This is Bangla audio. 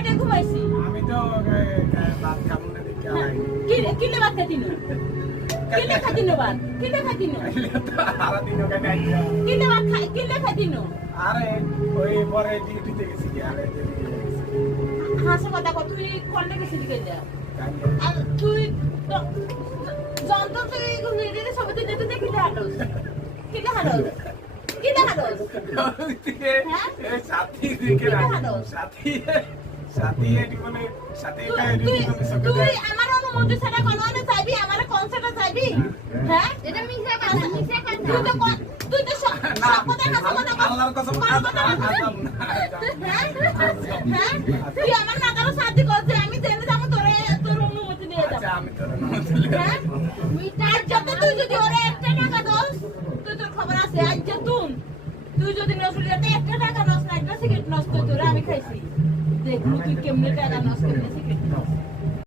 কয়টা ঘুমাইছি আমি তো ভাত খাবো না দেখি কিলে ভাত খাইতিনো কিলে খাইতিনো ভাত কিলে খাইতিনো সারা দিন ওখানে আইয়া কিলে ভাত কিলে খাইতিনো আরে ওই পরে ডিউটিতে গেছি আরে হাসে কথা কত তুই কোনটা গেছিলি কেন আর তুই যন্ত্র তুই ভিডিওতে সব দিন দেখতে কিলে হাঁটোস কিলে হাঁটোস কিলে হাঁটোস এই সাথী দিকে সাথী সাথী এটি মানে সাথী এটা তুই আমার অনুমতি ছাড়া কোনো না চাইবি আমার কনসেপ্ট চাইবি হ্যাঁ এটা মিশা কথা তুই তো সব কথা হাসা কথা আল্লাহর কসম আজাম না হ্যাঁ তুই আমার নাকারও সাথে করছে আমি জেনে যাবো তোর অনুমতি নিয়ে যাব আচ্ছা আমি তোর অনুমতি হ্যাঁ তার যত তুই যদি ওরে একটা টাকা দস তুই তোর খবর আছে আজ তুই যদি নসুলিয়াতে একটা টাকা নস না একটা সিগারেট নষ্ট তোরে আমি খাইছি দেখলু তুই কেমনে টাকা নষ্ট করছিস